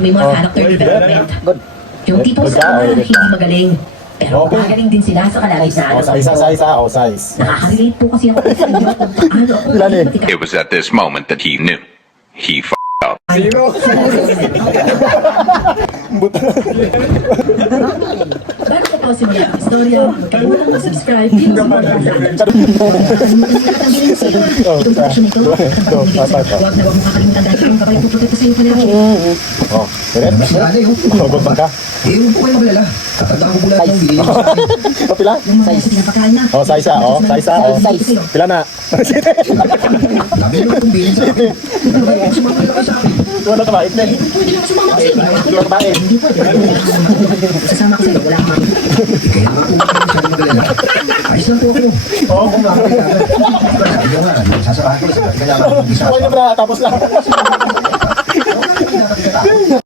yung may mga character development. Yung tipong sa ama, hindi magaling. Pero magaling din sila sa kalagitnaan. Size. Nakaka-relate po kasi ako sa inyo kung paano ako It was at this moment that he knew. He f***ed up. Bago ko po simula ang istorya, magkabulang mag-subscribe dito sa mga natin. Tatanggalin sa iyo. Itong passion ito, huwag na huwag mo kakalimutan dahil kung kapag ipuprotekto sa iyo palagi. Oh, direct. Huwag bang ka? Huwag po kayo magalala. Tatandaan ko po lahat ng bilhin niyo sa akin. Pila? Yung mga sa pinapakain na. Size. Pila na? Dami nyo kong bilhin sa akin. Sumama ka sa akin. Wala ka ba? Pwede lang sumama kasi. Wala ka ba? Hindi pwede. Sasama ko sa'yo, wala akong mami. Kaya nga po kayo masyadong magalala. Ayos lang po ako. Oo, kung nga kayo kagad. Sabi nga, sasamahan ko sa kaya nga. Tapos lang.